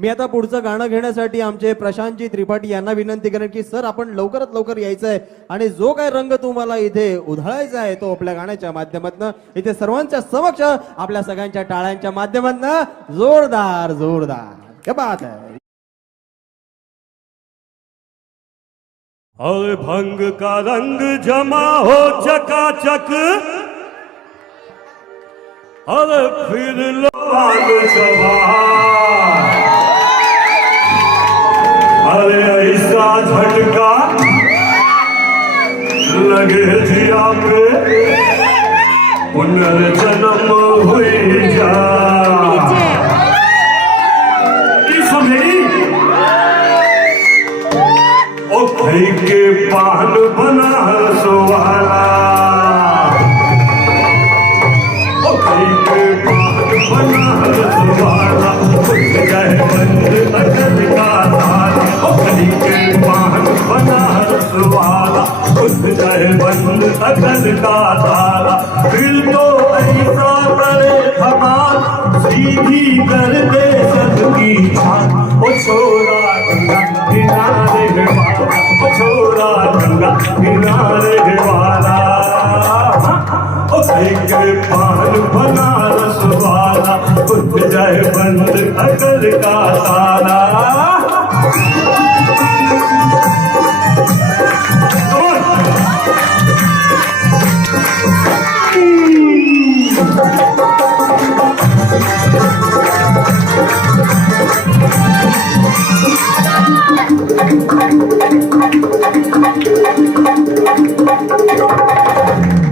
मी आता पुढचं गाणं घेण्यासाठी आमचे प्रशांतजी त्रिपाठी यांना विनंती करेन की सर आपण लवकरात लवकर यायचं आहे आणि जो काय रंग तुम्हाला इथे उधळायचा आहे तो आपल्या गाण्याच्या माध्यमातून इथे सर्वांच्या समक्ष आपल्या सगळ्यांच्या टाळ्यांच्या माध्यमातून जोरदार जोरदार क्या बात है। और भंग का रंग जमा हो चकाचक और फिर लोग जवान। अरे ऐसा झटका लगे जिया पे पुनर्जन्म हुई जा। ओ भाई के पान बना सुवाला, ओ भाई के पान बना सुवाला, जय बंद अकल का ताला। ओ भाई के पान बना सुवाला, जय बंद अकल का ताला। दिल तो ऐसा करे धमाल, सीधी कर दे सबकी छान। ओ छोरा गंगा किनारे वाला, ओ छोरा गंगा किनारे वाला, ओ के पान बनारस वाला, खुद जाए बंद अकल का ताला।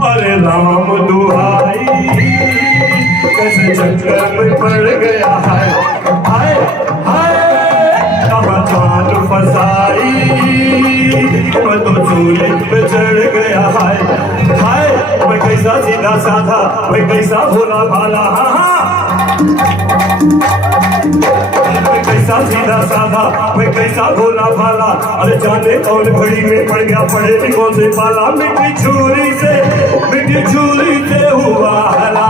अरे राम दुहाई कैसे चक्कर में पड़ गया है, हाय हाय कहाँ जान फसाई, मैं तो चूल्हे पे चढ़ गया है। हाय मैं कैसा सीधा साधा, मैं कैसा भोला भाला, मैं कैसा सीधा साधा, मैं कैसा भोला भाला। अरे जाने कौन घड़ी में पड़ गया पड़े लिखों से पाला। मिट्टी छुरी से हुआ हला,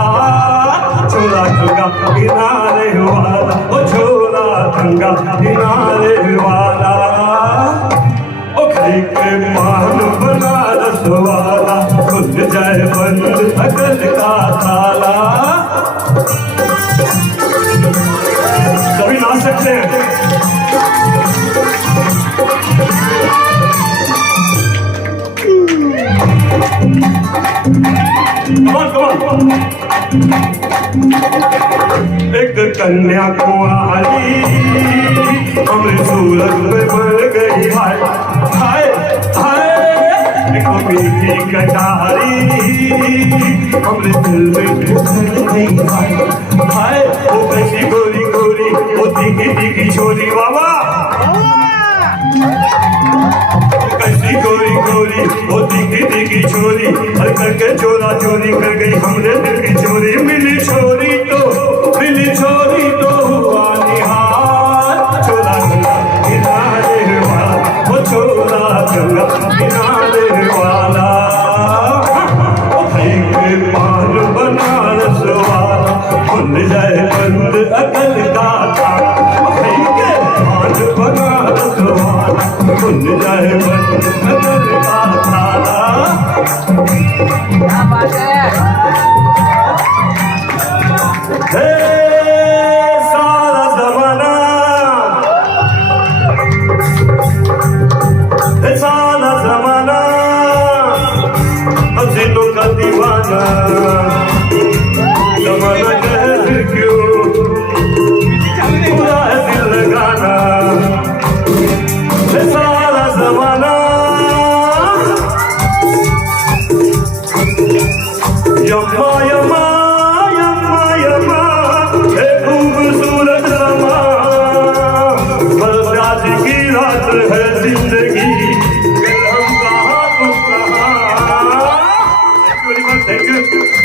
छोरा गंगा किनारे वाला, ओ छोरा गंगा किनारे वाला, ओ भाई के पान बनारस वाला, खुद जाए बंद अकल का ताला। सभी नाच सकते हैं। एक कन्या कुंवारी हमरे सूरत में बढ़ गई, हाय हाय हाय एक मीठी कटारी हमरे दिल में घुस गई, हाय हाय वो कैसी गोरी गोरी वो तीखी तीखी छोरी बाबा, कैसी गोरी गोरी वो तीखी तीखी छोरी, हर करके चोरा चोरी कर गई हमरे दिल की चोरी। मिली छोरी तो हुआ निहार, छोरा गंगा किनारे वाला, वो छोरा गंगा किनारे वाला, ओ भाई के पान बनारस वाला, खुल जाए बंद अकल का ताला। ओ भाई के पान बनारस वाला, खुल जाए बंद अकल का ताला। क्या बात है। सारा जमाना हसीनों का दीवाना, जमाना कहर क्यों पूरा है दिल लगाना। सारा जमाना यम्मा यम्मा यम्मा यम्मा खूबसूरत समा, बस आज की रात है जिंदगी, फिर हम कहाँ तुम कहाँ। Thank you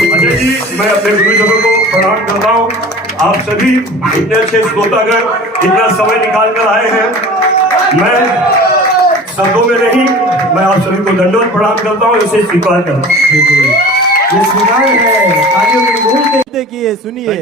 Ajay ji. मैं अपने गुरुजनों को प्रणाम करता हूँ। आप सभी इतने अच्छे श्रोतागण इतना समय निकाल कर आए हैं, मैं शब्दों में नहीं, मैं आप सभी को दंडवत प्रणाम करता हूँ, इसे स्वीकार करता हूँ। ये स्वीकार है, तालियों की गूंज देखिए, सुनिए।